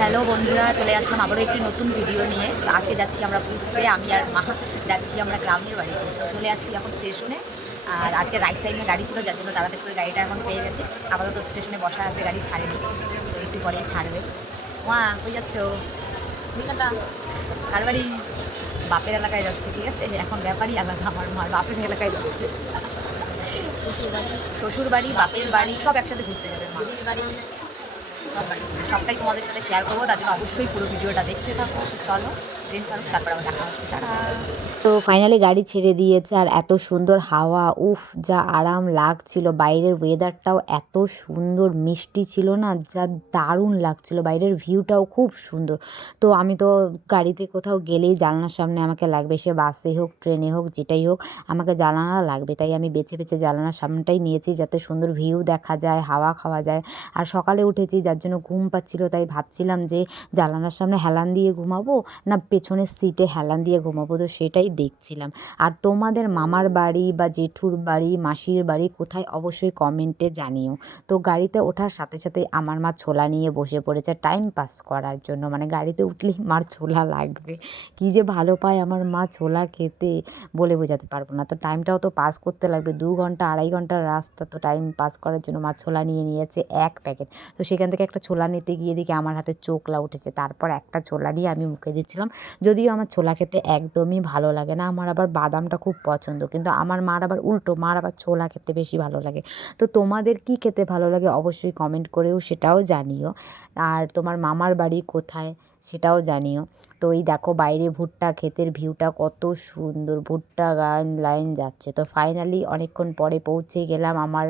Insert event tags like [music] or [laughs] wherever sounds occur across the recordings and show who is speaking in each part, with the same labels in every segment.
Speaker 1: Hello বন্ধুরা চলে আসলাম আবারও একটি নতুন ভিডিও নিয়ে। আজকে যাচ্ছি আমরা ঘুরতে আমি আর মা যাচ্ছি আমরা গ্রামের বাড়িতে। চলে আসছি এখন স্টেশনে আর আজকে রাইট টাইমে গাড়ি ছিল যার জন্য তাড়াতাড়ি করে গাড়িটা এখন পেয়ে গেছে। আপাতত স্টেশনে বসা আছে গাড়ি ছাড়েনি। তো একটু পরে ছাড়বে। মা কই যাচ্ছ? বুঝলাটা কার বাড়ি? বাপের এলাকায় যাচ্ছে ঠিক আছে? এখন ব্যাপারই আলাদা আমার মার বাপের এলাকায় যাচ্ছে। শ্বশুর বাড়ি বাপের বাড়ি সব একসাথে ঘুরতে যাবে মা। বাড়ি। সবটাই তোমাদের সাথে শেয়ার করব তার জন্য অবশ্যই পুরো ভিডিওটা দেখতে থাকো। চলো। ট্রেন তারপর দেখা হচ্ছে
Speaker 2: তো ফাইনালি গাড়ি ছেড়ে দিয়েছে আর এত সুন্দর হাওয়া, উফ, যা আরাম লাগছিল। বাইরের ওয়েদারটাও এত সুন্দর, মিষ্টি ছিল না, যা দারুণ লাগছিল। বাইরের ভিউটাও খুব সুন্দর। তো আমি তো গাড়িতে কোথাও গেলেই জানলার সামনে আমাকে লাগবে, সে বাসে হোক, ট্রেনে হোক, যেটাই হোক, আমাকে জানালা লাগবে। তাই আমি বেছে বেছে জানালার সামনেটাই নিয়েছি যাতে সুন্দর ভিউ দেখা যায়, হাওয়া খাওয়া যায়। আর সকালে উঠেছি, যার জন্য ঘুম পাচ্ছিল, তাই ভাবছিলাম যে জানালার সামনে হেলান দিয়ে ঘুমাবো না পেছনের সিটে হেলান দিয়ে ঘুমাবো তো সেটাই দেখছিলাম। আর তোমাদের মামার বাড়ি বা জেঠুর বাড়ি, মাসির বাড়ি কোথায় অবশ্যই কমেন্টে জানিও। তো গাড়িতে ওঠার সাথে সাথে আমার মা ছোলা নিয়ে বসে পড়েছে টাইম পাস করার জন্য। মানে গাড়িতে উঠলেই মার ছোলা লাগবে। কী যে ভালো পায় আমার মা ছোলা খেতে বলে বোঝাতে পারব না। তো টাইমটাও তো পাস করতে লাগবে। দু ঘণ্টা, আড়াই ঘণ্টার রাস্তা তো টাইম পাস করার জন্য মা ছোলা নিয়ে নিয়েছে এক প্যাকেট তো সেখান থেকে একটা ছোলা নিতে গিয়ে দেখি আমার হাতে চোখলা উঠেছে। তারপর একটা ছোলা নিয়ে আমি মুখে দিচ্ছিলাম। যদিও আমার ছোলা খেতে একদমই ভালো লাগে না, আমার আবার বাদামটা খুব পছন্দ। কিন্তু আমার মার আবার উল্টো, মার আবার ছোলা খেতে বেশি ভালো লাগে। তো তোমাদের কি খেতে ভালো লাগে অবশ্যই কমেন্ট করেও সেটাও জানিও। আর তোমার মামার বাড়ি কোথায়? সেটাও জানিও। তো এই দেখো বাইরে ভুট্টা, ক্ষেতের ভিউটা কত সুন্দর। ভুট্টা গান, লাইন যাচ্ছে। তো ফাইনালি অনেকক্ষণ পরে পৌঁছে গেলাম আমার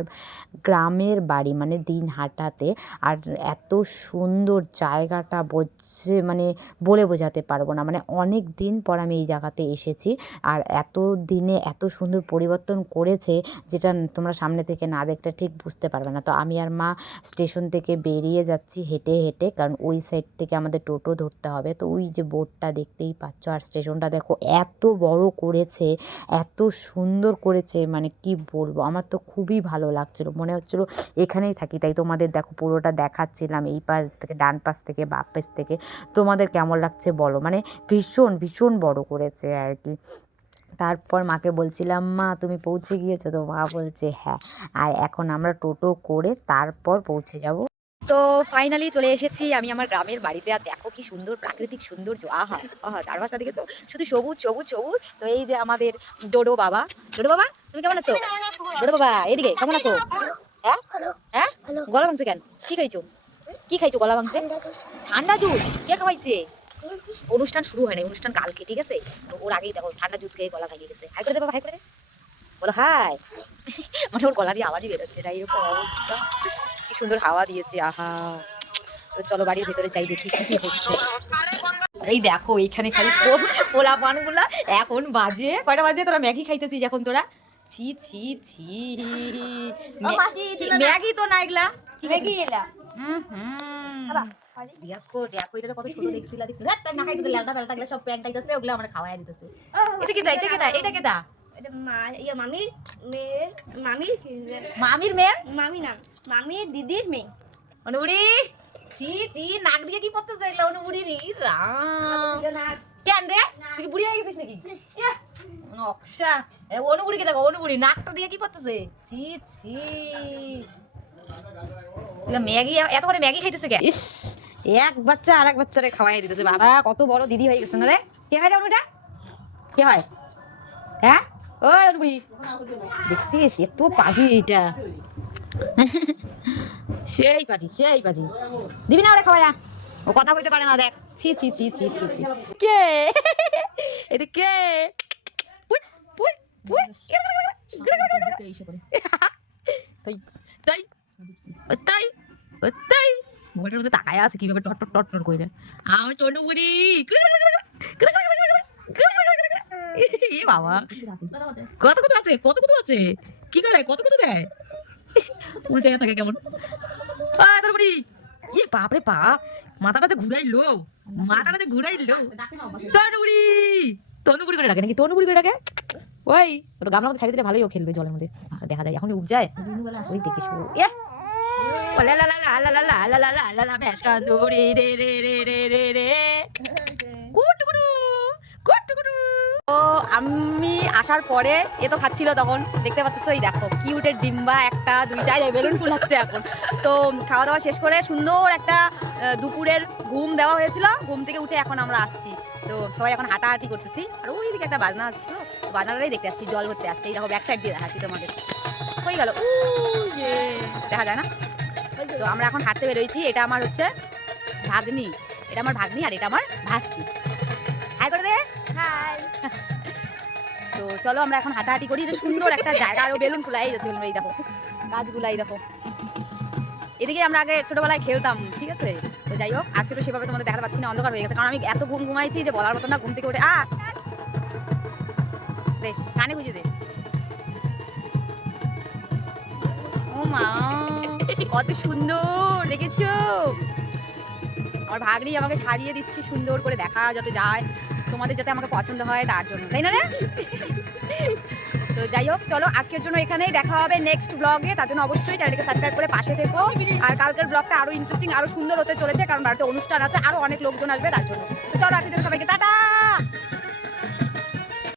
Speaker 2: গ্রামের বাড়ি মানে দিনহাটাতে। আর এত সুন্দর জায়গাটা বলছে মানে বলে বোঝাতে পারব না। মানে অনেক দিন পর আমি এই জায়গাতে এসেছি। আর এত দিনে এত সুন্দর পরিবর্তন করেছে, যেটা তোমরা সামনে থেকে না দেখলে ঠিক বুঝতে পারবে না। তো আমি আর মা স্টেশন থেকে বেরিয়ে যাচ্ছি হেঁটে হেঁটে, কারণ ওই সাইড থেকে আমাদের টোটো ধরতে হবে। তো ওই যে বোর্ডটা দেখতেই পাচ্ছ, আর স্টেশনটা দেখো এত বড় করেছে, এত সুন্দর করেছে মানে কি বলব, আমার তো খুবই ভালো লাগছিল, মনে হচ্ছিল এখানেই থাকি। তাই তোমাদের দেখো পুরোটা দেখাচ্ছিলাম, এই পাশ থেকে, ডান পাশ থেকে বাপ পাশ থেকে। তোমাদের কেমন লাগছে বলো? মানে ভীষণ ভীষণ বড় করেছে আর কি। তারপর মাকে বলছিলাম, মা, তুমি পৌঁছে গিয়েছো? তো মা বলছে হ্যাঁ। আর এখন আমরা টোটো করে তারপর পৌঁছে যাব।
Speaker 1: তো ফাইনালি চলে এসেছি আমি আমার গ্রামের বাড়িতে। আর দেখো কি সুন্দর, প্রাকৃতিক সৌন্দর্য। আহা আহা, চারপাশটা দেখেছ? শুধু সবুজ সবুজ সবুজ। তো এই যে আমাদের ডোডো বাবা। ডোডো বাবা, তুমি কেমন আছো? ডোডো বাবা, এদিকে, কেমন আছো? হ্যাঁ? হ্যাঁ? গলা ভাঙছে কেন? কি খাইছো? কি খাইছো গলা ভাঙছে? ঠান্ডা জুস, কে খাওয়াইছে? অনুষ্ঠান শুরু হয় না অনুষ্ঠান কালকে, ঠিক আছে? তো ওর আগেই দেখো, ঠান্ডা জুস খেয়ে গলা খাইয়ে গেছে। হাই করে দে বাবা, হাই করে বলো হাই! [laughs] মানে ওর গলা দিয়ে আওয়াজই বেরোচ্ছে এটা এরকম অবস্থা। কি সুন্দর হাওয়া দিয়েছে আহা। তো চলো বাড়ির ভেতরে যাই দেখি কি কি হচ্ছে। এই দেখো এইখানে খালি পোলা পানগুলা। এখন বাজে কয়টা বাজে? তোরা ম্যাগি খাইতেছিস এখন তোরা? ছি ছি ছি। ম্যাগি তো না এগুলা?
Speaker 3: ম্যাগি এলা।
Speaker 1: হুম। হুম দেখো দেখো এটা কত ছোট দেখছিলা দেখছিলা না খাইতে লেলটা ফেলটা সব প্যান্ট খাইতেছে ওগুলো আমরা খাওয়াই দিতেছে। এটা কি দা এটা কি দা এটা কি দা
Speaker 3: এটা মা ইয়ে মামির মেয়ের মামির
Speaker 1: মামির মেয়ের?
Speaker 3: মামি না মামির দিদির মেয়ে।
Speaker 1: অনুবুড়ি ছি ছি নাক দিয়ে কি পড়তে চাইলা অনুবুড়ি রে রাম।
Speaker 3: দিলো
Speaker 1: কেন রে? তুই বুড়ি হয়ে গেছিস নাকি? ইয়া, নকশা। এ অনুবুড়িকে দেখো অনুবুড়ি নাকটা দিয়ে কি পড়তেছে? ছি ছি। ম্যাগি এত করে ম্যাগি খাইতেছে কে? ইস এক বাচ্চা আর এক বাচ্চারে খাওয়াই দিতেছে বাবা কত বড় দিদি হয়ে গেছে না রে? কে হয় রে অনুটা? কে হয়? হ্যাঁ? ওই অনুবুড়ি দেখছিস এত পাজি এটা। [laughs] সেই পাজি সেই পাজি দিবি না ওরে খাওয়ায়া? ও কথা কইতে পারে না দেখ। ছি ছি ছি ছি ছি ছি। কে? [laughs] এটা কে? পুই পুই পুই। তাই তাই তাই তাই। মোবাইলটার মধ্যে তাকায় আছে কীভাবে টট টট টট আমার কত কত আছে কত কত আছে কি করে কত কত দেয় উল্টে থাকে কেমন তারপরে ই বাপরে বাপ মাথাটাতে ঘুরাইলো মাথাটাতে ঘুরাইলো তনুগুড়ি তনুগুড়ি করে ডাকে নাকি তনুগুড়ি করে ডাকে ওই ওর গামলা মধ্যে দিলে ভালোই ও খেলবে জলের মধ্যে দেখা যায় এখন উঠ যায় ওই দেখিস কুটুকুটু কুটুকুটু ও আমি আসার পরে এ তো খাচ্ছিল তখন। দেখতে পাচ্ছ, এই দেখো, কিউটের ডিম্বা একটা, দুইটা, এই বেলুন ফুলাচ্ছে এখন। তো খাওয়া দাওয়া শেষ করে সুন্দর একটা দুপুরের ঘুম দেওয়া হয়েছিল। ঘুম থেকে উঠে এখন আমরা আসছি। তো সবাই এখন হাঁটাহাঁটি করতেছি। আর ওই দিকে একটা বাজনা আসছিল বাজনাটাই দেখতে আসছি, জল ভরতে আসছি। দেখো ব্যাক সাইড দিয়ে দেখাচ্ছি তোমাদের। হয়ে গেল। যে দেখা যায় না? তো আমরা এখন হাঁটতে বেরোইছি। এটা আমার হচ্ছে ভাগ্নি। এটা আমার ভাগ্নি আর এটা আমার ভাস্তি। চলো আমরা এখন হাঁটাহাঁটি করি, এটা সুন্দর একটা জায়গা। আরও বেলুন খোলাই যাচ্ছে বেলুন এই দেখো গাছগুলাই দেখো। এদিকে আমরা আগে ছোটবেলায় খেলতাম, ঠিক আছে? তো যাই হোক, আজকে তো সেভাবে তোমাদের দেখাতে পাচ্ছি না, অন্ধকার হয়ে গেছে, কারণ আমি এত ঘুম ঘুমাইছি যে বলার মতো না, ঘুম থেকে উঠে আ! দে, কানে গুঁজে দে। ও মা, কত সুন্দর, দেখেছ? আমার ভাগ্নি আমাকে সাজিয়ে দিচ্ছি সুন্দর করে দেখা, যাতে যায়। তোমাদের যাতে আমাকে পছন্দ হয় তার জন্য, তাই না তো যাই হোক, চলো, আজকের জন্য এখানেই দেখা হবে নেক্সট ব্লগে তার জন্য অবশ্যই চ্যানেলকে সাবস্ক্রাইব করে পাশে থেকো। আর কালকের ব্লগটা আরও ইন্টারেস্টিং আরও সুন্দর হতে চলেছে, কারণ বাড়িতে অনুষ্ঠান আছে আরও অনেক লোকজন আসবে তার জন্য। তো চলো, আজকের জন্য সবাইকে টাটা!